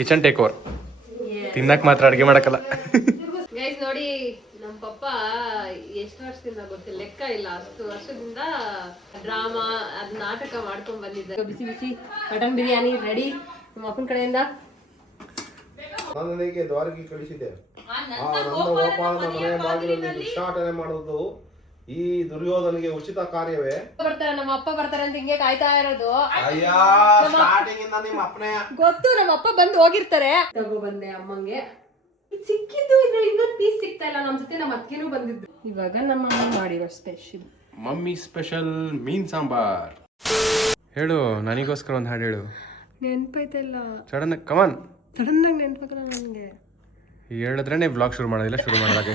Kitchen take over. ತಿನ್ನಕ್ ಮಾತ್ರ ಅಡುಗೆ ಮಾಡಕ್ಕಲ್ಲ. ಗೈಸ್ ನೋಡಿ, ನಮ್ಮ ಪಪ್ಪ ಎಷ್ಟು ವರ್ಷದಿಂದ ಗೊತ್ತಿಲ್ಲ, ಲೆಕ್ಕ ಇಲ್ಲ, ಅಷ್ಟು ವರ್ಷದಿಂದ ಡ್ರಾಮಾ ಅದ್ ನಾಟಕ ಮಾಡ್ಕೊಂಡ್ ಬಂದಿದ್ದಾರೆ. ಬಿಸಿ ಬಿಸಿ ಮಟನ್ ಬಿರಿಯಾನಿ ರೆಡಿ ನಮ್ಮ ಅಪ್ಪನ ಕಡೆಯಿಂದ. ನನಗೆ ದ್ವಾರಕಿ ಕಳಿಸಿದೆ. ಗೋಪಾಲನ ಮನೆ ಬಾಗಿಲಲ್ಲಿ ಭಿಕ್ಷಾಟನೆ ಮಾಡುವುದು ಈ ದುರ್ಯೋಧನಿಗೆ ಉಚಿತ ಕಾರ್ಯವೇ? ಬರ್ತಾರೆ, ನಮ್ಮ ಅಪ್ಪ ಬರ್ತಾರೆ ಅಂತ ಹಿಂಗೆ ಕಾಯ್ತಾ ಇರೋದು. ಸ್ಟಾರ್ಟಿಂಗ್ ಇಂದ ನಿಮ್ಮ ಅಪ್ಪನೇ ಗೊತ್ತು, ನಮ್ಮ ಅಪ್ಪ ಬಂದು ಹೋಗಿರ್ತಾರೆ. ತಗೋ ಬಂದೆ ಅಮ್ಮಂಗೆ. ಇದು ಸಿಕ್ಕಿದ್ದು, ಇದ್ರಲ್ಲಿ ಇನ್ನೊಂದು ಪೀಸ್ ಸಿಗ್ತಾ ಇಲ್ಲ. ನಮ್ಮ ಜೊತೆ ನಮ್ಮ ಅತ್ತಿಗೆನೂ ಬಂದಿದ್ದು. ಇವಾಗ ನಮ್ಮ ಅಮ್ಮ ಮಾಡಿರೋ ಸ್ಪೆಷಲ್ ಮಮ್ಮಿ ಸ್ಪೆಷಲ್ ಮೀನ್ ಸಾಂಬಾರ್. ಹೇಳು, ನನಗೋಸ್ಕರ ಒಂದು ಹಾಡು ಹೇಳು. ನೆನ್ಪೈತಲ್ಲ, ಸಡನ್ ಕಮಾನ್. ಸಡನ್ ಆಗಿ ನೆನ್ಪಾಗಲ್ಲ ನನಗೆ. ಹೇಳಿದ್ರೇನೆ ಬ್ಲಾಗ್ ಶುರು ಮಾಡೋದಿಲ್ಲ, ಶುರು ಮಾಡೋದಾಗ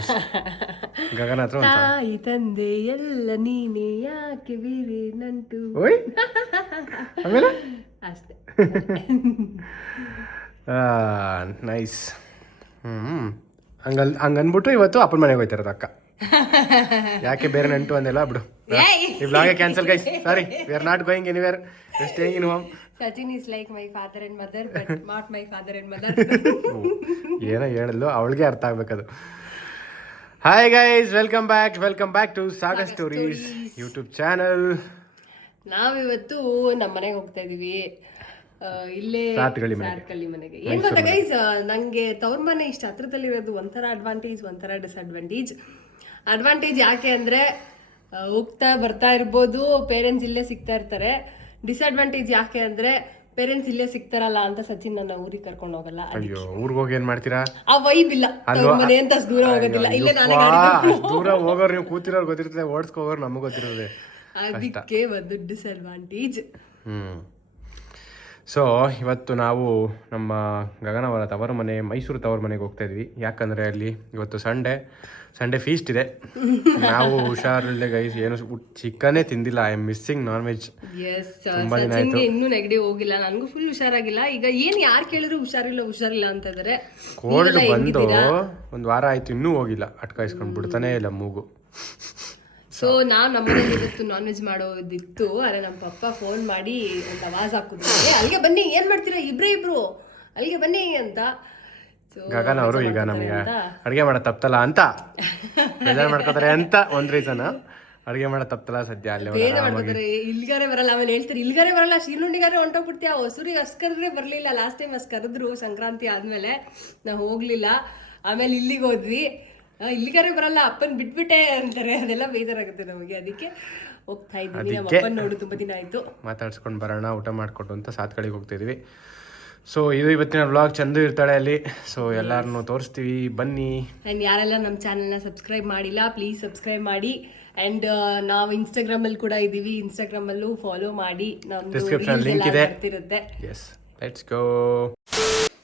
ಗಗನ ಹತ್ರ ತಾಯಿ ತಂದೆ ಎಲ್ಲ ನೀನೇ, ಯಾಕೆ ಬೇರೆ ನಂಟು. ಓಯ್ ಆಮೇಲೆ ಅಷ್ಟೇ. ನೈಸ್. ಹಂಗನ್ಬಿಟ್ಟು ಇವತ್ತು ಅಪ್ಪನ ಮನೆಗೆ ಹೋಯ್ತಾರದ ಅಕ್ಕ. ಯಾಕೆ ಬೇರೆ ನಂಟು ಅಂದೆಲ್ಲ ಬಿಡು. ಈ ಬ್ಲಾಗೆ cancel guys, sorry, we are not going anywhere, staying in home. Sachin is like my father and mother, but not my father and mother. ಏನೋ ಹೇಳಿದ್ಲು, ಅವಳಿಗೆ ಅರ್ಥ ಆಗ್ಬೇಕದು. Hi guys, welcome back to Saga Stories YouTube channel. ನಾವಿವತ್ತು ನಮ್ಮ ಮನೆಗೆ ಹೋಗ್ತಾ ಇದೀವಿ. ಇಲ್ಲೇ ಸಾತ್ಕಳ್ಳಿ ಮನೆಗೆ. ಏನ್ ಗೊತ್ತಾ ಗೈಸ್, ನಂಗೆ ತವ್ರ ಮನೆ ಇಷ್ಟ ಹತ್ರದಲ್ಲಿರೋದು ಒಂಥರ ಅಡ್ವಾಂಟೇಜ್, ಒಂಥರ ಡಿಸ್ಅಡ್ವಾಂಟೇಜ್. ಅಡ್ವಾಂಟೇಜ್ ಯಾಕೆ ಅಂದ್ರೆ ಹೋಗ್ತಾ ಬರ್ತಾ ಇರ್ಬೋದು, ಪೇರೆಂಟ್ಸ್ ಇಲ್ಲೇ ಸಿಗ್ತಾ ಇರ್ತಾರೆ. ಡಿಸ್ಅಡ್ವಾಂಟೇಜ್ ಯಾಕೆ ಅಂದ್ರೆ ಪೇರೆಂಟ್ಸ್ ಇಲ್ಲೇ ಸಿಗ್ತಾರಲ್ಲ ಅಂತ ಸಚಿನ್ ನನ್ನ ಊರಿಗೆ ಕರ್ಕೊಂಡು ಹೋಗಲ್ಲ. ಅಯ್ಯೋ, ಊರಿಗೆ ಹೋಗಿ ಏನ್ ಮಾಡ್ತೀರಾ? ಆ ವೈಬ್ ಇಲ್ಲ, ಮನೆ ಅಂತ ದೂರ ಹೋಗೋದಿಲ್ಲ. ಇಲ್ಲೇ ನಾನೇ ದೂರ ಹೋಗೋರು, ನೀವು ಕೂತಿರೋರು ಗೊತ್ತಿರ್ತದೆ, ಓಡಿಸ್ಕೋಗೋರು ನಮಗ್ ಗೊತ್ತಿರೋದೆ. ಅದಕ್ಕೆ ಒಂದು ಡಿಸ್ಅಡ್ವಾಂಟೇಜ್. ಸೊ ಇವತ್ತು ನಾವು ನಮ್ಮ ಗಗನವರ ತವರ ಮನೆ, ಮೈಸೂರು ತವರ ಮನೆಗೆ ಹೋಗ್ತಾ ಇದ್ವಿ. ಯಾಕಂದರೆ ಅಲ್ಲಿ ಇವತ್ತು ಸಂಡೇ ಫೀಸ್ಟ್ ಇದೆ. ನಾವು ಹುಷಾರಿಲ್ಲದೆ ಗೈಸ್, ಏನು ಚಿಕನೇ ತಿಂದಿಲ್ಲ. I am missing non veg. ತುಂಬಾ ದಿನ ಆಯ್ತು. ಇನ್ನೂ ನೆಗಡಿ ಹೋಗಿಲ್ಲ, ನನಗೂ ಫುಲ್ ಹುಷಾರಾಗಿಲ್ಲ. ಈಗ ಏನ್ ಯಾರು ಕೇಳಿದ್ರು ಹುಷಾರಿಲ್ಲ ಅಂತ ಇದಾರೆ. ಕೋಲ್ಡ್ ಬಂದು ಒಂದು ವಾರ ಆಯ್ತು, ಇನ್ನೂ ಹೋಗಿಲ್ಲ. ಅಟ್ಕಾಯಿಸ್ಕೊಂಡು ಬಿಡ್ತಾನೆ ಇಲ್ಲ ಮೂಗು. ಸೊ ನಾವು ನಮ್ಮನೇಲಿ ಇವತ್ತು ನಾನ್ ವೆಜ್ ಮಾಡೋದಿತ್ತು. ಅರೆ ನಮ್ಮ ಪಪ್ಪ ಫೋನ್ ಮಾಡಿ ಒಂದು ಆವಾಜ್ ಹಾಕಿದ್ರು, ಅಲ್ಲಿಗೆ ಬನ್ನಿ, ಏನ್ ಮಾಡ್ತೀರಾ ಇಬ್ರು ಅಲ್ಲಿಗೆ ಬನ್ನಿ ಅಂತ. ಗಗನ್ ಅವರು ಈಗ ನಮಗೆ ಅಡುಗೆ ಮಾಡೋ ತಪ್ಪಲ್ಲ ಅಂತ ಬೇಜಾರು ಮಾಡ್ಕೋತಾರೆ ಅಂತ ಒಂದು ರೀಸನ್. ಅಡುಗೆ ಮಾಡೋ ತಪ್ಪಲ್ಲ ಸದ್ಯ ಅಲ್ಲೇ ಮಾಡ್ಕೋತಾರೆ. ಇಲ್ಗಾರೆ ಬರಲ್ಲ, ಆಮೇಲೆ ಹೇಳ್ತಾರೆ ಇಲ್ಗಾರೆ ಬರಲ್ಲ, ಶೀನುಂಡಿಗಾರೆ ಹೊಂಟೋಗ್ಬಿಡ್ತೀಯ. ಹೊಸೂರಿಗೆ ಅಸ್ಕರಿದ್ರೆ ಬರ್ಲಿಲ್ಲ. ಲಾಸ್ಟ್ ಟೈಮ್ ಕರೆದ್ರು ಸಂಕ್ರಾಂತಿ ಆದ್ಮೇಲೆ, ನಾವು ಹೋಗ್ಲಿಲ್ಲ. ಆಮೇಲೆ ಇಲ್ಲಿಗೆ ಹೋದ್ವಿ, ಇಲ್ಲಿಗಾರೆ ಬರಲ್ಲ, ಅಪ್ಪನ್ ಬಿಟ್ಬಿಟ್ಟೆ ಅಂತಾರೆ. ಅದೆಲ್ಲ ಬೇಜಾರಾಗುತ್ತೆ ನಮಗೆ. ಅದಕ್ಕೆ ಹೋಗ್ತಾ ಇದ್ದೀವಿ. ನಮ್ಮ ಅಪ್ಪನ ನೋಡು ತುಂಬಾ ದಿನ ಆಯ್ತು. ಮಾತಾಡ್ಸ್ಕೊಂಡು ಬರೋಣ, ಊಟ ಮಾಡಿಕೊಟ್ಟು ಅಂತ ಸಾತ್ಕಳಿಗೆ ಹೋಗ್ತಿದ್ವಿ. ಸೊ ಇದು ಇವತ್ತಿನ ವ್ಲಾಗ್. ಚಂದು ಇರ್ತಾಳೆ ಅಲ್ಲಿ. ಸೊ ಎಲ್ಲಾರನ್ನು ತೋರಿಸ್ತೀವಿ, ಬನ್ನಿ. ಆ್ಯಂಡ್ ಯಾರೆಲ್ಲ ನಮ್ಮ ಚಾನಲ್ನ ಸಬ್ಸ್ಕ್ರೈಬ್ ಮಾಡಿಲ್ಲ, ಪ್ಲೀಸ್ ಸಬ್ಸ್ಕ್ರೈಬ್ ಮಾಡಿ. ಆ್ಯಂಡ್ ನಾವು ಇನ್ಸ್ಟಾಗ್ರಾಮಲ್ಲಿ ಕೂಡ ಇದ್ದೀವಿ, ಇನ್ಸ್ಟಾಗ್ರಾಮಲ್ಲೂ ಫಾಲೋ ಮಾಡಿ. ನಮ್ಮದು ಡಿಸ್ಕ್ರಿಪ್ಷನ್ ಲಿಂಕ್ ಇದೆ. ಬರ್ತಿರುತ್ತೆ. Yes, let's go.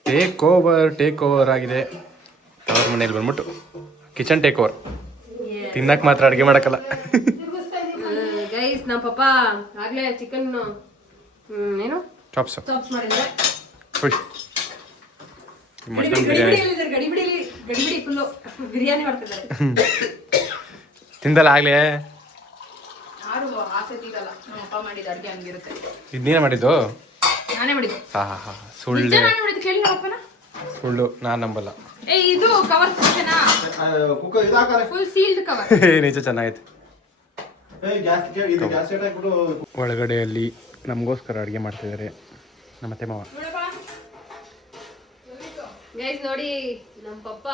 Take over ಆಗಿದೆ ಅವ್ರ ಮನೇಲಿ ಬಂದ್ಬಿಟ್ಟು. Kitchen take over. ತಿನ್ನಕ್ ಮಾತ್ರ ಅಡುಗೆ ಮಾಡಕ್ಕಲ್ಲ. ಗೈಸ್, ನಮ್ಮ ಪಪ್ಪ ಆಗ್ಲೇ ಚಿಕನ್ ಏನು ಚಾಪ್ಸ್ ಮಾಡಿದ್ರೆ ಮಟನ್ ಬಿರಿಯಾನಿ ಗಡಿಬಿಡಿ ಫುಲ್ಲು ಬಿರಿಯಾನಿ ಮಾಡ್ತಿದ್ದಾರೆ. ತಿಂದಲ್ಲ ಆಗ್ಲೇ? ಇದು ನೀನೇ ಮಾಡಿದ್ದು? ನಾನೇ ಮಾಡಿದ್ದು. ಹಾ ಸುಳ್ಳು, ನಾನು ನಂಬಲ್ಲ. ಇದು ಕವರ್ ಫುಲ್ ಸೀಲ್ಡ್ ಕವರ್. ನಿಜ ಚೆನ್ನಾಗೈತೆ. ಒಳಗಡೆಯಲ್ಲಿ ನಮಗೋಸ್ಕರ ಅಡುಗೆ ಮಾಡ್ತಿದ್ದಾರೆ ನಮ್ಮ ಅತ್ತೆ ಮಾವ. ಗೈಸ್ ನೋಡಿ, ನಮ್ಮ ಪಪ್ಪ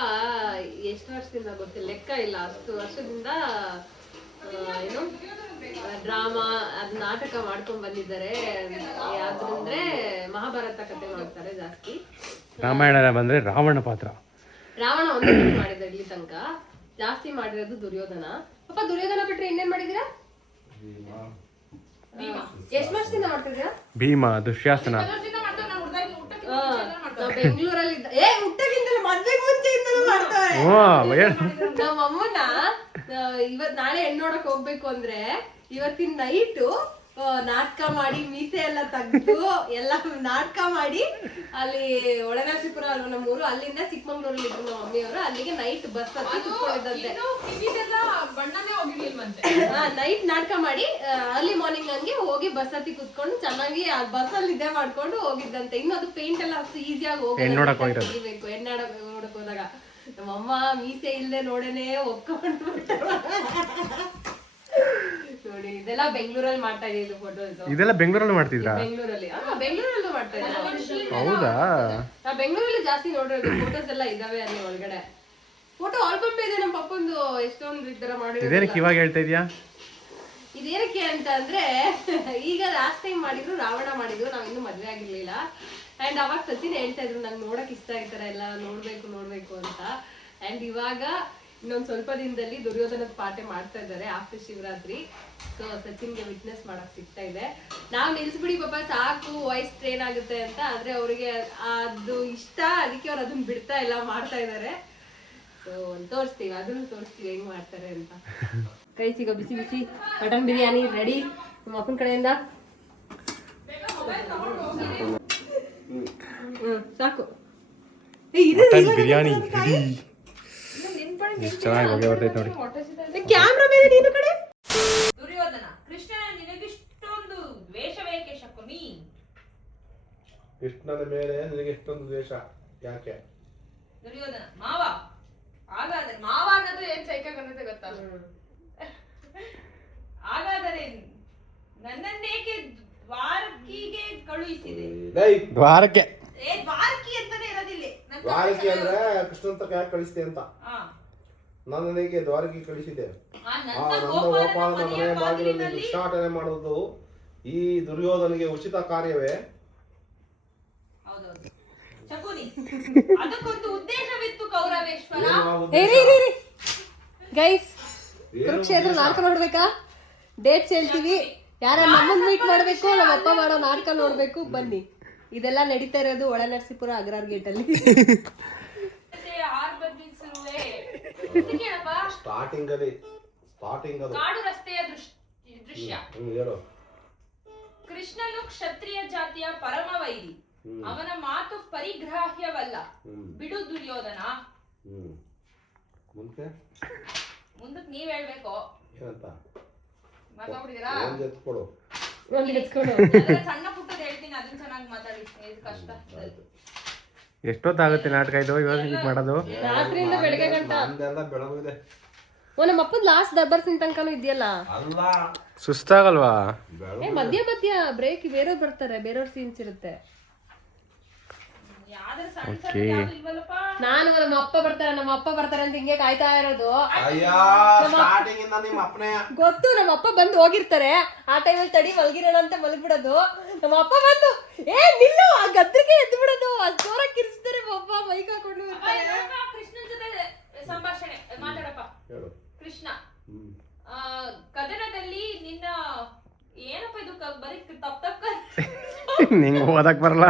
ಎಷ್ಟು ವರ್ಷದಿಂದ ಗೊತ್ತಿಲ್ಲ, ಲೆಕ್ಕ ಇಲ್ಲ, ಅಷ್ಟು ವರ್ಷದಿಂದ ಏನು ಡ್ರಾಮಾ ಅದ್ ನಾಟಕ ಮಾಡ್ಕೊಂಡ್ ಬಂದಿದ್ದಾರೆ. ಯಾವ್ದಂದ್ರೆ ಮಹಾಭಾರತ ಕಥೆ ಮಾಡ್ತಾರೆ ಜಾಸ್ತಿ. ರಾಮಾಯಣ ಬಂದ್ರೆ ರಾವಣ ಪಾತ್ರ. ರಾವಣ ಒಂದೇ ಮಾಡಿದ ಇಲ್ಲಿ ತನಕ. ಜಾಸ್ತಿ ಮಾಡಿರೋದು ದುರ್ಯೋಧನ. ಪಪ್ಪ ದುರ್ಯೋಧನ ಬಿಟ್ರೆ ಇನ್ನೇನ್ ಮಾಡಿದೀರಾ? ಎಷ್ಟು ವರ್ಷದಿಂದ ಮಾಡ್ತಿದ್ದೀರಾ? ಭೀಮ, ದುಶ್ಯಾಸನ. ಬೆಂಗಳೂರಲ್ಲಿ ನಮ್ಮ ಅಮ್ಮನ ಇವತ್ ನಾಳೆ ಹೆಣ್ಣು ನೋಡಕ್ ಹೋಗ್ಬೇಕು ಅಂದ್ರೆ ಇವತ್ತಿನ ನೈಟು ನಾಟಕ ಮಾಡಿ ಮೀಸೆ ಎಲ್ಲ ತೆಗ್ದು ಎಲ್ಲ ನಾಟಕ ಮಾಡಿ ಅಲ್ಲಿ ಒಳನರಸೀಪುರ ಅಲ್ವ ನಮ್ಮೂರು, ಅಲ್ಲಿಂದ ಚಿಕ್ಕಮಂಗ್ಳೂರಲ್ಲಿ ಇದ್ರು ನಮ್ಮ ಮಮ್ಮಿಯವರು, ಅಲ್ಲಿಗೆ ನೈಟ್ ಬಸ್ ಹತ್ತಿ ಕುತ್ಕೊಂಡಿದ್ದಂತೆ. ಬಣ್ಣನೇ ಹೋಗಿರ್ಲಿಲ್ವಂತೆ. ನೈಟ್ ನಾಟಕ ಮಾಡಿ ಅರ್ಲಿ ಮಾರ್ನಿಂಗ್ ನಂಗೆ ಹೋಗಿ ಬಸ್ ಹತ್ತಿ ಕುತ್ಕೊಂಡು ಚೆನ್ನಾಗಿ ಆ ಬಸ್ ಅಲ್ಲಿ ನಿದ್ದೆ ಮಾಡ್ಕೊಂಡು ಹೋಗಿದ್ದಂತೆ. ಇನ್ನು ಅದು ಪೇಂಟ್ ಎಲ್ಲ ಅಷ್ಟು ಈಸಿಯಾಗಿ ತೆಗಿಬೇಕು. ಎಣ್ಣೆ ನೋಡಕ್ ಹೋದಾಗ ನಮ್ಮಮ್ಮ ಮೀಸೆ ಇಲ್ಲದೆ ನೋಡೇನೆ ಒಪ್ಕೊಂಡು ನೋಡಿ. ಇದೆಲ್ಲ ಬೆಂಗಳೂರಲ್ಲಿ ಮಾಡ್ತಾ ಇದ್ದು ಫೋಟೋಸ್. ಇದೆಲ್ಲ ಬೆಂಗಳೂರಲ್ಲಿ ಮಾಡ್ತಿದ್ರಾ? ಬೆಂಗಳೂರಲ್ಲೂ ಮಾಡ್ತಾ ಇದ್ದಾರೆ. ಹೌದಾ? ನಾ ಬೆಂಗಳೂರಲ್ಲಿ ಜಾಸ್ತಿ ನೋಡಿರೋದು ಫೋಟೋಸ್ ಎಲ್ಲ ಇದಾವೆ ಅಲ್ಲಿ ಒಳಗಡೆ. ಫೋಟೋ ಆಲ್ಬಮ್ ಇದೆ ನಮ್ಮ ಪಪ್ಪಂದು, ಎಷ್ಟೊಂದು ಈ ತರ ಮಾಡಿರೋದು. ಇದೇನಕ್ಕೆ ಇವಾಗ ಹೇಳ್ತಾ ಇದೀಯಾ? ಇದೇನಕ್ಕೆ ಅಂತ ಅಂದ್ರೆ ಈಗ ಲಾಸ್ಟ್ ಟೈಮ್ ಮಾಡಿದ್ರು ರಾವಣ ಮಾಡಿದ್ರು, ನಾವ್ ಇನ್ನೂ ಮದ್ವೆ ಆಗಿರ್ಲಿಲ್ಲ. ಅಂಡ್ ಅವಾಗ ಸಚಿನ್ ಹೇಳ್ತಾ ಇದ್ರು ನಂಗೆ ನೋಡಕ್ ಇಷ್ಟ ಆಯ್ತಾರ ಎಲ್ಲ ನೋಡ್ಬೇಕು ಅಂತ. ಅಂಡ್ ಇವಾಗ ಇನ್ನೊಂದ್ ಸ್ವಲ್ಪ ದಿನದಲ್ಲಿ ದುರ್ಯೋಧನದ ಪಾಠ ಮಾಡ್ತಾ ಇದ್ದಾರೆ ಆಫ್ಟರ್ ಶಿವರಾತ್ರಿ. ಸೊ ಸಚಿನ್ಗೆ ವಿಟ್ನೆಸ್ ಮಾಡಕ್ ಸಿಗ್ತಾ ಇದೆ. ನಾವ್ ನಿಲ್ಸ್ಬಿಡಿ ಪಾಪ ಸಾಕು ವಾಯ್ಸ್ ಟ್ರೈನ್ ಆಗುತ್ತೆ ಅಂತ, ಆದ್ರೆ ಅವ್ರಿಗೆ ಅದು ಇಷ್ಟ, ಅದಕ್ಕೆ ಅವ್ರು ಅದನ್ನ ಬಿಡ್ತಾ ಇಲ್ಲ, ಮಾಡ್ತಾ ಇದಾರೆ. ಸೊ ತೋರಿಸ್ತೀವಿ, ಅದನ್ನು ತೋರಿಸ್ತೀವಿ ಹೆಂಗ್ ಮಾಡ್ತಾರೆ ಅಂತ. ಕೈ ಸಿಗೋ ಬಿಸಿ ಬಿಸಿ ಮಟನ್ ಬಿರಿಯಾನಿ ರೆಡಿ ನಿಮ್ಮ ಅಪ್ಪನ ಕಡೆಯಿಂದ. ಸಾಕು. ಬಿರಿಯಾನಿ ಚೆನ್ನಾಗಿ ಹೊಗೆ ಬರ್ತೈತೆ ನೋಡಿ. ಕ್ಯಾಮ್ರಾ ಮೇಲೆ ನೀನು ಕಡೆ. ದುರ್ಯೋಧನ, ಕೃಷ್ಣನ ನಿನಗಿಷ್ಟೊಂದು ದ್ವೇಷವೇಕೆ ಶಕುನಿ? ಕೃಷ್ಣನ ಮೇಲೆ ನಿನಗೆ ಎಷ್ಟೊಂದು ದ್ವೇಷ ಯಾಕೆ? ದುರ್ಯೋಧನ, ಮಾವ. ಹಾಗಾದ್ರೆ ಮಾವ ಅನ್ನೋದು ಏನ್ ಸೈಕಾಗ್ ಅನ್ನೋದು ಗೊತ್ತಾ? ಹಾಗಾದರೆ ನನ್ನನ್ನೇಕೆ ದ್ವಾರಕಿಗೆ ಕಳುಹಿಸಿದೆ? ದ್ವಾರಕ್ಕೆ ದ್ವಾರಕಿ ಅಂತಾನೆ ಇರೋದಿಲ್ಲ. ದ್ವಾರಕಿ ಅಂದ್ರೆ ಕೃಷ್ಣನ್ ತಕ ಯಾಕೆ ಕಳಿಸಿದೆ ಅಂತ. ನನ್ನನಿಗೆ ದ್ವಾರಕಿ ಕಳಿಸಿದೆ. ನಂದ ಗೋಪಾಲನ ಮನೆಯ ಬಾಗಿಲಲ್ಲಿ ಭಿಕ್ಷಾಟನೆ ಮಾಡುವುದು ಈ ದುರ್ಯೋಧನಿಗೆ ಉಚಿತ ಕಾರ್ಯವೇ? ಹೌದೌದು ಶಕುನಿ, ಅದಕ್ಕೊಂದು ಉದ್ದೇಶವಿತ್ತು ಕೌರವೇಶ್ವರ. ಗೈಸ್ ಕುರುಕ್ಷೇತ್ರ ನಾಟಕ ನೋಡ್ಬೇಕಾ? ಡೇಟ್ಸ್ ಹೇಳ್ತೀವಿ. ಯಾರ ನಮ್ಮನ್ನ ಮೀಟ್ ಮಾಡ್ಬೇಕು, ನಮ್ಮ ಅಪ್ಪ ಮಾಡೋ ನಾಟಕ ನೋಡ್ಬೇಕು, ಬನ್ನಿ. ಇದೆಲ್ಲ ನಡೀತಾ ಇರೋದು ಒಳನರಸೀಪುರ ಅಗ್ರಾರ್ ಗೇಟ್ ಅಲ್ಲಿ. ಸ್ಟಾರ್ಟಿಂಗ್ ಅದು ಕಾಡು ರಸ್ತೆಯ ದೃಶ್ಯ. ಕೃಷ್ಣನು ಕ್ಷತ್ರಿಯ ಜಾತಿಯ ಪರಮ ವೈರಿ. ಅವನ ಮಾತು ಪರಿಗ್ರಾಹ್ಯವಲ್ಲ. ಬಿಡು ದುರ್ಯೋಧನ. ಮುಂದಕ್ಕೆ ನೀವ್ ಹೇಳ್ಬೇಕು. ಸಣ್ಣ ಪುಟ್ಟದ್ ಹೇಳ್ತೀನಿ, ಅದನ್ನ ಚೆನ್ನಾಗಿ ಮಾತಾಡಿ. ಕಷ್ಟ. ಎಷ್ಟೊತ್ತಾಗುತ್ತೆ ನಾಟಕ ಇದು ಇವಾಗ ಮಾಡೋದು? ರಾತ್ರಿಯಿಂದ ಬೆಳಗ್ಗೆ ಗಂಟ. ಬೆಳಗಿದೆ. ನಮ್ಮ ಅಪ್ಪದ ಲಾಸ್ಟ್ ದರ್ಬಾರ್ ಸಿಂಗ್ ತನಕನೂ ಇದೆಯಲ್ಲ, ಸುಸ್ತಾಗಲ್ವಾ? ಮಧ್ಯ ಬ್ರೇಕ್ ಬೇರೆಯವ್ರು ಬರ್ತಾರೆ, ಬೇರೆಯವ್ರ ಸೀನ್ಸ್ ಇರುತ್ತೆ. ನಾನು ನಮ್ಮ ಅಪ್ಪ ಬರ್ತಾರೆ ಅಂತ ಹಿಂಗೆ ಕಾಯ್ತಾ ಇರೋದು. ಗೊತ್ತು, ನಮ್ಮ ಅಪ್ಪ ಬಂದು ಹೋಗಿರ್ತಾರೆ. ಆ ಟೈಮಲ್ಲಿ ತಡಿ ಮಲಗಿರೋಣ ಅಂತ ಮಲಗ್ಬಿಡೋದು. ನಮ್ಮ ಅಪ್ಪ ಬಂದು ನಿಲ್ಲು, ಆ ಗದ್ರಿಗೆ ಎದ್ದು ಬಿಡೋದು. ಅದ್ ಜೋರಾಗಿ ಕಿರ್ಸ್ತಾರೆ ಅಪ್ಪ, ಮೈಕ್ ಹಾಕೊಂಡು ಕೃಷ್ಣನ್ ಜೊತೆ ಸಂಭಾಷಣೆ ಮಾತಾಡಪ್ಪ. ಕೃಷ್ಣ, ಕದನದಲ್ಲಿ ನಿನ್ನ ಏನಪ್ಪ ಇದು ಬರೀ ತಪ್ಪ ನಿಂಗೆ ಓದಕ್ ಬರಲ್ಲ.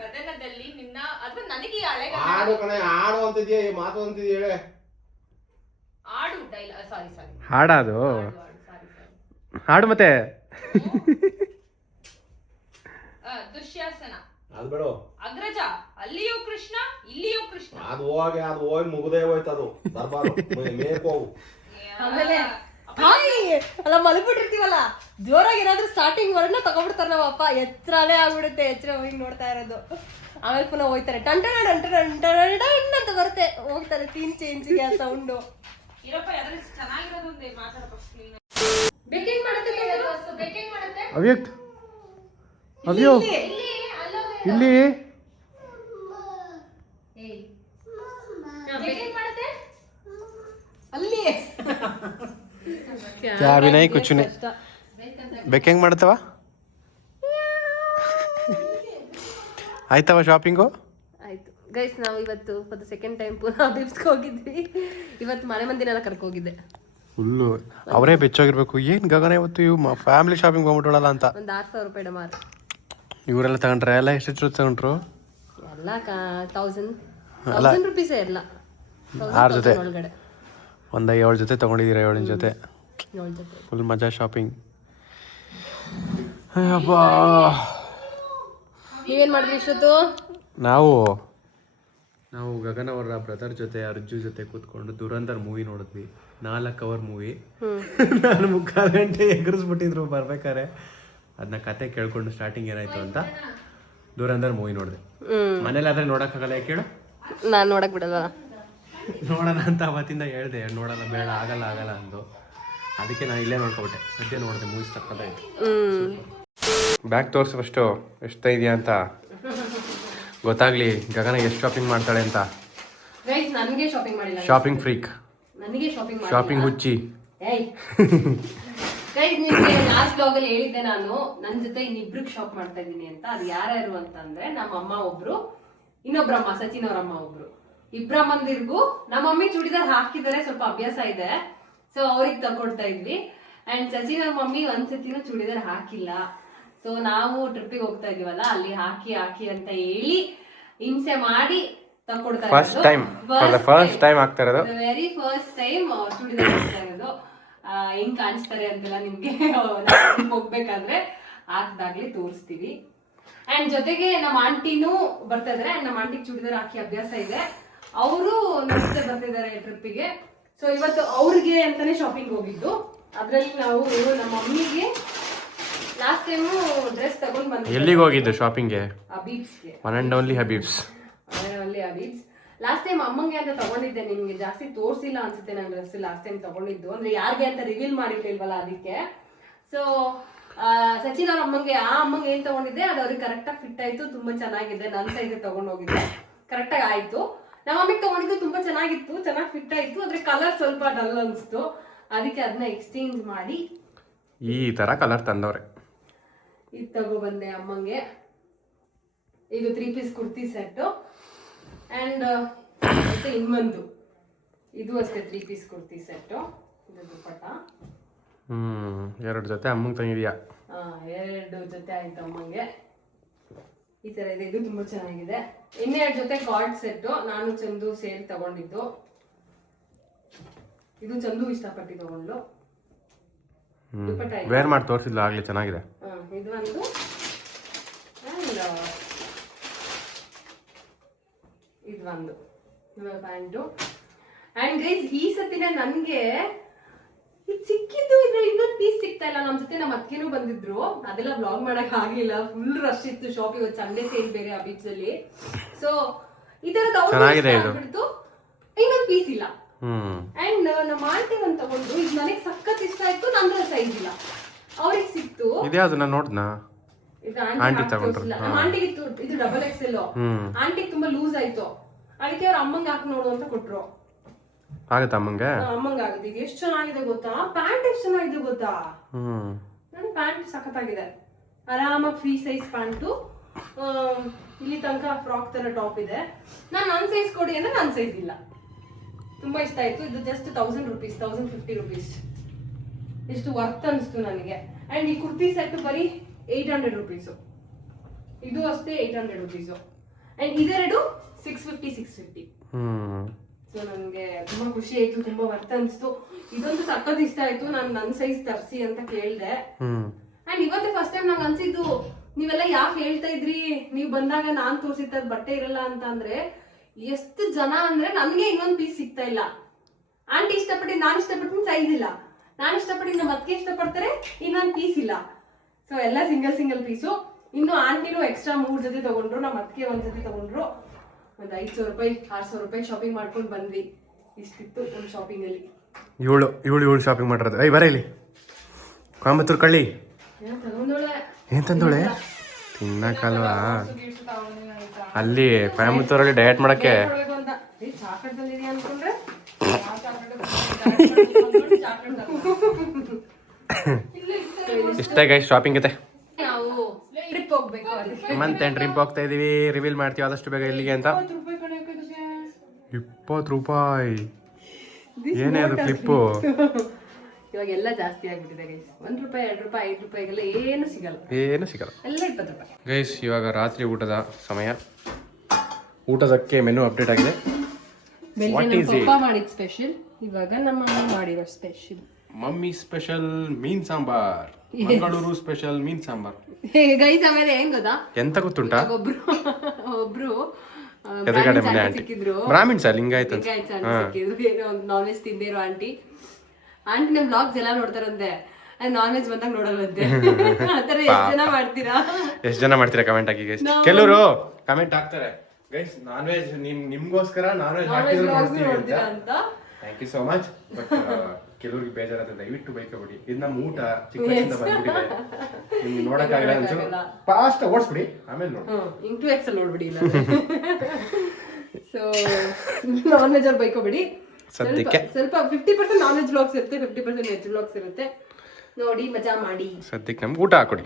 ಕದನದಲ್ಲಿ ನಿನ್ನ ಅಥವಾ ನನಗೆ ಹಾಡು ಕಣೆ, ಹಾಡು ಅಂತಿದ್ಯಾ, ಮಾತು ಅಂತಿದ್ಯಾ ಹೇಳೆ. ಹಾಡು ಡೈಲಾಗ್, ಸಾರಿ ಹಾಡಾದು ಹಾಡು ಮತ್ತೆ ದುಶ್ಯಾಸನ ಅದು ಬೇಡ. ಅಗ್ರಜ, ಅಲ್ಲಿಯೂ ಕೃಷ್ಣ ಇಲ್ಲಿಯೂ ಕೃಷ್ಣ. ಅದು ಹೋಗಿ ಮುಗ್ದೇ ಹೋಯ್ತು. ಅದು ದರ್ಬಾರು ಮೇಕ್ ಹೋಗು. ಆಮೇಲೆ ಅಲ್ಲ ಮಲಗ್ಬಿಟ್ಟಿರ್ತೀವಲ್ಲ, ಜೋರಾಗಿ ಏನಾದ್ರೂ ಸ್ಟಾರ್ಟಿಂಗ್ ವರ್ಡ್ನ ತಗೊಬಿಡ್ತಾರೆ ನಮ್ಮ ಅಪ್ಪ. ಎಚ್ಚರನೇ ಆಗ್ಬಿಡುತ್ತೆ, ಎಚ್ಚರ ಹೋಗಿ ನೋಡ್ತಾ ಇರೋದು. ಆಮೇಲೆ ಪುನಃ ಹೋಯ್ತಾರೆ, ಟಂಟಣ ಅಂತ ಬರುತ್ತೆ, ಹೋಗ್ತಾರೆ ಸೀನ್ ಚೇಂಜ್ಗೆ ಆ ಸೌಂಡು. ಚೆನ್ನಾಗಿರೋದೊಂದೇ ಮಾತಾಡಪ್ಪ. ಬೇಕಿಂಗ್ ಮಾಡುತ್ತೆ ಅವ್ಯಕ್ತ ಅಯ್ಯೋ ಇಲ್ಲಿ ಅಲ್ಲಿ ವಿನಯ್ ಕುಚ್ಚುನಿ ಬೇಕೆಂಗ್ ಮಾಡ್ತವ? ಆಯ್ತವ ಶಾಪಿಂಗು? ಆಯ್ತು ಗೈಸ್, ನಾವು ಇವತ್ತು ಫಾರ್ ಸೆಕೆಂಡ್ ಟೈಮ್ ಪುನಃ ಬಿಬ್ಸ್ಗೆ ಹೋಗಿದ್ವಿ. ಇವತ್ತು ಮನೆ ಮಂದಿನೆಲ್ಲ ಕರ್ಕೋಗಿದ್ದೆ. ಫುಲ್ಲು ಅವರೇ ಬೆಚ್ಚೋಗಿರ್ಬೇಕು. ಏನು ಗಗನ ಇವತ್ತು ಇವು ಫ್ಯಾಮಿಲಿ ಶಾಪಿಂಗ್ ಹೋಗ್ಬಿಟ್ಟೋಳಲ್ಲ ಅಂತ. ಒಂದು 6,000 ರೂಪಾಯಿ ಡಮಾರ್. ಇವರೆಲ್ಲ ತಗೊಂಡ್ರೆ ಎಲ್ಲ ಎಷ್ಟು ತಗೊಂಡ್ರು? ಎಲ್ಲ 1000 ರೂಪೀಸೇ ಎಲ್ಲ. 6 ಜೊತೆ ಒಳಗಡೆ ಒಂದು 7 ಜೊತೆ ತೊಗೊಂಡಿದ್ದೀರಾ? 7 ಜೊತೆ 7 ಜೊತೆ ಫುಲ್ ಮಜಾ ಶಾಪಿಂಗ್. ಅಯ್ಯಪ್ಪ. ನೀವೇನ್ ಮಾಡಿದ್ರಿ ಇಷ್ಟೊತ್ತು? ನಾವು ಗಗನ್ ಅವರ ಬ್ರದರ್ ಜೊತೆ ಅರ್ಜು ಜೊತೆ ಕೂತ್ಕೊಂಡು ದುರಂಧರ್ ಮೂವಿ ನೋಡಿದ್ವಿ. 4 ಅವರ್ ಮೂವಿ. ನಾನು 3/4 ಗಂಟೆ ಎಗರಿಸ್ಬಿಟ್ಟಿದ್ರು ಬರ್ಬೇಕಾರೆ. ಅದನ್ನ ಕತೆ ಕೇಳ್ಕೊಂಡು ಸ್ಟಾರ್ಟಿಂಗ್ ಏನಾಯ್ತು ಅಂತ ದುರಂಧರ್ ಮೂವಿ ನೋಡಿದೆ. ಮನೇಲಾದ್ರೆ ನೋಡಕ್ಕಾಗಲ್ಲ, ಕೇಳು. ನಾನು ನೋಡಕ್ ಬಿಡಲ್ಲ. ನೋಡೋಣ ಅಂತ ಅವತ್ತಿಂದ ಹೇಳ್ದೆ, ನೋಡಲ್ಲ ಬೇಡ, ಆಗಲ್ಲ ಅಂದು. ಅದಕ್ಕೆ ನಾನು ಇಲ್ಲೇ ನೋಡ್ಕೊಬಿಟ್ಟೆ. ಸದ್ಯ ನೋಡಿದೆ, ಮೂವಿ ಸಕ್ಕತ್ತಾಯ್ತು. ಬ್ಯಾಗ್ ತೋರಿಸಿ ಫಸ್ಟು ಎಷ್ಟು ಇದೆಯಾ ಅಂತ ಗೊತ್ತಾಗ್ಲಿ ಗಗನ ಎಷ್ಟು ಶಾಪಿಂಗ್ ಮಾಡ್ತಾಳೆ ಅಂತ. ಗೈಸ್ ನನಗೆ ಶಾಪಿಂಗ್ ಮಾಡಿಲ್ಲ. ಶಾಪಿಂಗ್ ಫ್ರೀಕ್, ನನಗೆ ಶಾಪಿಂಗ್ ಹುಚ್ಚಿ. ಗೈಸ್ ನಿಮಗೆ ಲಾಸ್ಟ್ ಬ್ಲಾಗ್ ಅಲ್ಲಿ ಹೇಳಿದ್ದೆ ನಾನು ನನ್ನ ಜೊತೆ ಇನ್ನಿಬ್ರಿಗೆ ಶಾಪ್ ಮಾಡ್ತಾ ಇದ್ದೀನಿ ಅಂತ. ಅದು ಯಾರ್ಯಾರು ಅಂತಂದ್ರೆ ನಮ್ಮ ಅಮ್ಮ ಒಬ್ರು, ಇನ್ನೊಬ್ರಮ್ಮ ಸಚಿನ್ ಅವ್ರ ಅಮ್ಮ ಒಬ್ರು. ಇಬ್ರಮ್ಮಂದಿರ್ಗೂ ನಮ್ಮ ಮಮ್ಮಿ ಚೂಡಿದಾರ್ ಹಾಕಿದರೆ ಸ್ವಲ್ಪ ಅಭ್ಯಾಸ ಇದೆ, ಸೊ ಅವ್ರಿಗೆ ತಗೊಡ್ತಾ ಇದ್ವಿ. ಅಂಡ್ ಸಚಿನ್ ಅವ್ರ ಮಮ್ಮಿ ಒಂದ್ಸತಿನೂ ಚೂಡಿದಾರ್ ಹಾಕಿಲ್ಲ. ಸೊ ನಾವು ಟ್ರಿಪ್ಪಿಗೆ ಹೋಗ್ತಾ ಇದೀವಲ್ಲ, ಅಲ್ಲಿ ಹಾಕಿ ಅಂತ ಹೇಳಿ ಹಿಂಸೆ ಮಾಡಿ ತಗೊಡ್ತಾ ಇರೋದು. ಫಸ್ಟ್ ಟೈಮ್ ಆಗ್ತಾ ಇರೋದು. ವೆರಿ ಫಸ್ಟ್ ಟೈಮ್ ಚೂಡಿದಾರ್ ಹಾಕ್ತಾ ಇರೋದು. ಹೆಂಗ್ ಕಾಣಿಸ್ತಾರೆ ಅಂತೆಲ್ಲ ನಿಮ್ಗೆ ಹೋಗ್ಬೇಕಾದ್ರೆ ಹಾಕ್ದಾಗ್ಲಿ ತೋರಿಸ್ತೀವಿ. ಅಂಡ್ ಜೊತೆಗೆ ನಮ್ಮ ಆಂಟಿನೂ ಬರ್ತಾ ಇದಾರೆ. ನಮ್ಮ ಆಂಟಿಗೆ ಚೂಡಿದಾರ್ ಹಾಕಿ ಅಭ್ಯಾಸ ಇದೆ. ಅವರು ನಮ್ಮ ಜೊತೆ ಬರ್ತಿದ್ದಾರೆ ಟ್ರಿಪ್ಪಿಗೆ. ಸೊ ಇವತ್ತು ಅವ್ರಿಗೆ ಅಂತಾನೆ ಶಾಪಿಂಗ್ ಹೋಗಿದ್ದು. ಅದ್ರಲ್ಲಿ ನಾವು ನಮ್ಮ ಮಮ್ಮಿಗೆ ಲಾಸ್ಟ್ ಟೈಮು ಡ್ರೆಸ್ ತಗೊಂಡ್ ಬಂದಿದ್ದೆ. ಎಲ್ಲಿಗೆ ಹೋಗಿದ್ದು ಶಾಪಿಂಗ್ಗೆ? ಹಬೀಬ್ಸ್ಗೆ. One and only Habibs. Habibs. Last time ಅಮ್ಮಂಗೆ ಅಂತ ತಗೊಂಡಿದ್ದೆ, ನಿಮ್ಗೆ ಜಾಸ್ತಿ ತೋರಿಸಿಲ್ಲ ಅನ್ಸುತ್ತೆ ನಾನು ಡ್ರೆಸ್ ಲಾಸ್ಟ್ ಟೈಮ್ ತಗೊಂಡಿದ್ದು. ಅಂದ್ರೆ ಯಾರಿಗೆ ಅಂತ ರಿವೀಲ್ ಮಾಡಿರ್ಲಿಲ್ವಲ್ಲ ಅದಕ್ಕೆ. ಸೊ ಸಚಿನ್ ಅವ್ರ ಅಮ್ಮಂಗೆ ಏನ್ ತಗೊಂಡಿದ್ದೆ ಅದು ಅವ್ರಿಗೆ ಕರೆಕ್ಟಾಗಿ ಫಿಟ್ ಆಯ್ತು, ತುಂಬಾ ಚೆನ್ನಾಗಿದೆ. ನನ್ನ ಸೈಜ್ ತಗೊಂಡ್ ಹೋಗಿದ್ದೆ, ಕರೆಕ್ಟಾಗಿ ಆಯ್ತು. ನಮ್ಮ ಅಮ್ಮಿಗೆ ತಗೊಂಡಿದ್ದು ತುಂಬಾ ಚೆನ್ನಾಗಿತ್ತು, ಚೆನ್ನಾಗಿ ಫಿಟ್ ಆಯ್ತು. ಆದ್ರೆ ಕಲರ್ ಸ್ವಲ್ಪ ಡಲ್ ಅನ್ಸ್ತು, ಅದಕ್ಕೆ ಅದನ್ನ ಎಕ್ಸ್ಚೇಂಜ್ ಮಾಡಿ ಈ ತರ ಕಲರ್ ತಂದವ್ರೆ. ಇದು ತಗೊಬಂದೆ ಅಮ್ಮಂಗೆ. ಇದು 3 ಪೀಸ್ ಕುರ್ತಿ ಸೆಟ್. ಅಂಡ್ ಮತ್ತೆ ಇನ್ನೊಂದು ಇದು ಅಷ್ಟೇ 3 ಪೀಸ್ ಕುರ್ತಿ ಸೆಟ್. ಇದು ದುಪ್ಪಟ್ಟ. 2 ಜೊತೆ ಅಮ್ಮಂಗೆ ತಂಗಿದ್ಯಾ? 2 ಜೊತೆ ಆಯ್ತು ಅಮ್ಮಂಗೆ. ಈ ತರ ಇದೆ, ಇದು ತುಂಬಾ ಚೆನ್ನಾಗಿದೆ. 2 ಜೊತೆ ಕಾರ್ಡ್ ಸೆಟ್ ನಾನು ಚಂದು ಸೇರಿ ತಗೊಂಡಿದ್ದು. ಇದು ಚಂದು ಇಷ್ಟಪಟ್ಟು ತಗೊಂಡು. ದುಪ್ಪಟ್ಟ ವೇರ್ ಮಾಡಿ ತೋರಿಸಿಲ್ಲ, ಆಗ್ಲಿ ಚೆನ್ನಾಗಿದೆ. ಇದು ಒಂದು ಇದು ಒಂದು ಪ್ಯಾಂಟು. ಅಂಡ್ ಗೈಸ್ ಈ ಸತಿನ ನನ್ಗೆ ಇದು ಸಿಕ್ಕಿದ್ದು, ಇದ್ರಲ್ಲಿ ಇನ್ನೊಂದು ಪೀಸ್ ಸಿಗ್ತಾ ಇಲ್ಲ. ನಮ್ಮ ಜೊತೆ ನಮ್ಮ ಅತ್ತಿಗೆನೂ ಬಂದಿದ್ರು, ಅದೆಲ್ಲ ಬ್ಲಾಗ್ ಮಾಡಕ್ ಆಗ್ಲಿಲ್ಲ. ಫುಲ್ ರಶ್ ಇತ್ತು ಶಾಪ್. ಇವತ್ತು ಸಂಡೇ ಸೇಲ್ ಬೇರೆ ಹಬೀಬ್ಸ್ ಅಲ್ಲಿ. ಸೊ ಈ ತರದ್ದು ಆಗ್ಬಿಡ್ತು, ಇನ್ನೊಂದು ಪೀಸ್ ಇಲ್ಲ. ಅಂಡ್ ನಮ್ಮ ಆಂಟಿ ಒಂದು ತಗೊಂಡು, ಇದು ನನಗೆ ಸಖತ್ ಇಷ್ಟ ಆಯ್ತು. ನಂದ್ರ ಸೈಜ್ ಇಲ್ಲ, ಅವ್ರಿಗೆ ಸಿಕ್ತು. ಇದ್ಯಾವ್ದು ನಾನು ನೋಡ್ನಾ? ಇದು ಆಂಟಿ ತಗೊಂಡ್ರು. ನಮ್ಮ ಆಂಟಿಗೆ ಇದು ಡಬಲ್ XL. ಆಂಟಿಗೆ ತುಂಬಾ ಲೂಸ್ ಆಯ್ತು, ಅದಕ್ಕೆ ಅವ್ರ ಅಮ್ಮಂಗೆ ಹಾಕಿ ನೋಡು ಅಂತ ಕೊಟ್ರು. ಆಗುತ್ತಾ ಅಮ್ಮಂಗೆ? ಅಮ್ಮಂಗೆ ಆಗುತ್ತೆ. ಈಗ ಎಷ್ಟು ಚೆನ್ನಾಗಿದೆ ಗೊತ್ತಾ, ಪ್ಯಾಂಟ್ ಎಷ್ಟು ಚೆನ್ನಾಗಿದೆ ಗೊತ್ತಾ. ನನ್ನ ಪ್ಯಾಂಟ್ ಸಖತ್ತಾಗಿದೆ, ಆರಾಮಾಗಿ ಫ್ರೀ ಸೈಜ್ ಪ್ಯಾಂಟು. ಇಲ್ಲಿ ತನಕ ಫ್ರಾಕ್ ತರ ಟಾಪ್ ಇದೆ. ನನ್ನ ಸೈಜ್ ಕೊಡಿ ಅಂದ್ರೆ ನನ್ನ ಸೈಜ್ ಇಲ್ಲ. ತುಂಬಾ ಇಷ್ಟ ಆಯ್ತು. ಇದು ಜಸ್ಟ್ 1000 rupees, 1050 rupees. ಎಷ್ಟು ವರ್ತ್ ಅನಿಸ್ತು ನನಗೆ. ಅಂಡ್ ಈ ಕುರ್ತಿ ಸೆಟ್ ಬರೀ 800 rupees. ಇದು ಅಷ್ಟೇ 800 rupees. ಅಂಡ್ ಇದೆರಡು 650, 650. ಸೊ ನನಗೆ ತುಂಬಾ ಖುಷಿ ಆಯ್ತು, ತುಂಬಾ ವರ್ತ್ ಅನಿಸ್ತು. ಇದೊಂದು ಸಖತ್ ಇಷ್ಟ ಆಯ್ತು. ನಾನು ನನ್ನ ಸೈಜ್ ತರಿಸಿ ಅಂತ ಕೇಳಿದೆ. ಅಂಡ್ ಇವತ್ತೇ ಫಸ್ಟ್ ಟೈಮ್ ನಂಗೆ ಅನ್ಸಿದ್ದು, ನೀವೆಲ್ಲ ಯಾಕೆ ಹೇಳ್ತಾ ಇದ್ರಿ ನೀವು ಬಂದಾಗ ನಾನ್ ತೋರಿಸಿದ ಬಟ್ಟೆ ಇರಲ್ಲ ಅಂತ. ಅಂದ್ರೆ ಎಷ್ಟು ಜನ ಅಂದ್ರೆ ನನ್ಗೆ ಇನ್ನೊಂದು ಪೀಸ್ ಸಿಗ್ತಾ ಇಲ್ಲ. ಆಂಟಿ ಇಷ್ಟಪಟ್ಟು, ನಾನು ಇಷ್ಟಪಟ್ಟು ಸೈಜ್ ಇಲ್ಲ. ನಾನು ಇಷ್ಟಪಟ್ಟು ನಮ್ಮ ಅತ್ತಿಗೆ ಇಷ್ಟಪಡ್ತಾರೆ, ಇನ್ನೊಂದು ಪೀಸ್ ಇಲ್ಲ. ಸೊ ಎಲ್ಲ ಸಿಂಗಲ್ ಪೀಸು. ಇನ್ನು ಆಂಟಿನೂ ಎಕ್ಸ್ಟ್ರಾ 3 ಜೊತೆ ತಗೊಂಡ್ರು, ನಮ್ಮ ಅತ್ತಿಗೆ 1 ಜೊತೆ ತಗೊಂಡ್ರು. ಒಂದು 500 ರೂಪಾಯಿ 600 ರೂಪಾಯಿ ಶಾಪಿಂಗ್ ಮಾಡ್ಕೊಂಡು ಬಂದ್ವಿ. ಇಷ್ಟಿತ್ತು ನಮ್ಮ ಶಾಪಿಂಗ್ ಅಲ್ಲಿ. ಇವಳು ಶಾಪಿಂಗ್ ಮಾಡಿರೋದು. ಐ ಬರ ಇಲ್ಲಿ, ಕೊಯಂಬತ್ತೂರು ಕಳ್ಳಿ ಏನ್ ತಂದೋಳೆ ತಿನ್ನಕಲ್ವಾ? ಅಲ್ಲಿ ಕೊಯಂಬತ್ತೂರಲ್ಲಿ ಡಯಟ್ ಮಾಡಕ್ಕೆ ಚಾಕ್ಲೇಟ್ ತಂದಿದ್ಯಾ ಅನ್ಕೊಂಡ್ರೆ ಇಷ್ಟ ಗೈಸ್ ಶಾಪಿಂಗ್ ಐತೆ. ನಾವು ಟ್ರಿಪ್ ಹೋಗ್ಬೇಕು, ಮತ್ತೆ ಟ್ರಿಪ್ ಹೋಗ್ತಾ ಇದೀವಿ. ರಿವೀಲ್ ಮಾಡ್ತೀವಿ ಆದಷ್ಟು ಬೇಗ ಎಲ್ಲಿಗೆ ಅಂತ. 20 ರೂಪಾಯಿ ಏನೇ ಅದು ಕ್ಲಿಪ್ಪು. ಇವಾಗ ಎಲ್ಲ ಜಾಸ್ತಿ ಆಗ್ಬಿಟ್ಟಿದೆ ಗೈಸ್. 1 ರೂಪಾಯಿ 2 ರೂಪಾಯಿ 5 ರೂಪಾಯಿಗೆಲ್ಲ ಏನು ಸಿಗಲ್ಲ, ಎಲ್ಲ 20 ರೂಪಾಯಿ. ಗೈಸ್ ಇವಾಗ ರಾತ್ರಿ ಊಟದ ಸಮಯ. ಊಟದಕ್ಕೆ ಮೆನು ಅಪ್ಡೇಟ್ ಆಗಿದೆ. ಪಪ್ಪ ಮಾಡಿದ ಸ್ಪೆಷಲ್, ಇವಾಗ ನಮ್ಮ ಅಮ್ಮ ಮಾಡಿರೋ ಸ್ಪೆಷಲ್. ಮಮ್ಮಿ ಸ್ಪೆಷಲ್ ಮೀನ್ ಸಾಂಬಾರ್, ಮಂಗಳೂರು ಸ್ಪೆಷಲ್ ಮೀನ್ ಸಾಂಬಾರ್. ಗೈಸ್ ಆಮೇಲೆ ಹೆಂಗ್ ಗೊತ್ತಾ, ಎಂತ ಗೊತ್ತುಂಟಾ, ಒಬ್ರು ಎದುರುಗಡೆ ಮನೆ ಆಂಟಿ ಸಿಕ್ಕಿದ್ರು, ಬ್ರಾಹ್ಮಿಣ್ಸ್ ಲಿಂಗಾಯತ್ ಸಿಕ್ಕಿದ್ರು, ನಾನ್ ವೆಜ್ ತಿಂದಿರೋ ಆಂಟಿ ನಮ್ ಬ್ಲಾಗ್ಸ್ ಎಲ್ಲ ನೋಡ್ತಾರಂತೆ, ನಾನ್ ವೆಜ್ ಬಂದಾಗ ನೋಡಲ್ವಂತೆ. ಆತರ ಎಷ್ಟ್ ಜನ ಮಾಡ್ತೀರಾ ಕಮೆಂಟ್ ಹಾಕಿ ಗೈಸ್. ಕೆಲವರು ಕಮೆಂಟ್ ಹಾಕ್ತಾರೆ ಗೈಸ್, ನಾನ್ ವೆಜ್ ನಿಮ್ಗೋಸ್ಕರ ನಾನ್ ವೆಜ್ ಹಾಕಿದ್ರು ಅಂತ. Thank you so much. But ಕೆಲವ್ರಿಗೆ ಬೇಜಾರಾಗ್ತದೆ, ದಯವಿಟ್ಟು ಬೈಕಬಿಡಿ. ಇದು ನಮ್ಮ ಊಟ ಚಿಕ್ಕ ವಯಸ್ಸಿಂದ ಬಂದ್ಬಿಟ್ಟಿದೆ, ನಿಮ್ಗೆ ನೋಡಕ್ಕಾಗಲ್ಲ ಅನ್ಸು ಫಾಸ್ಟ್ ಓಡಿಸ್ಬಿಡಿ, ಆಮೇಲೆ ನೋಡಿ ಇಂಟು ಎಕ್ಸಲ್ ನೋಡ್ಬಿಡಿ. ಸೊ ನಾನ್ ವೆಜ್ ಅವ್ರು ಬೈಕೋಬಿಡಿ. ಸದ್ಯಕ್ಕೆ ಸ್ವಲ್ಪ 50% ನಾನ್ ವೆಜ್ ಬ್ಲಾಗ್ಸ್ ಇರುತ್ತೆ, 50% ವೆಜ್ ಬ್ಲಾಗ್ಸ್ ಇರುತ್ತೆ. ನೋಡಿ ಮಜಾ ಮಾಡಿ. ಸದ್ಯಕ್ಕೆ ನಮ್ಗೆ ಊಟ ಹಾಕೊಡಿ.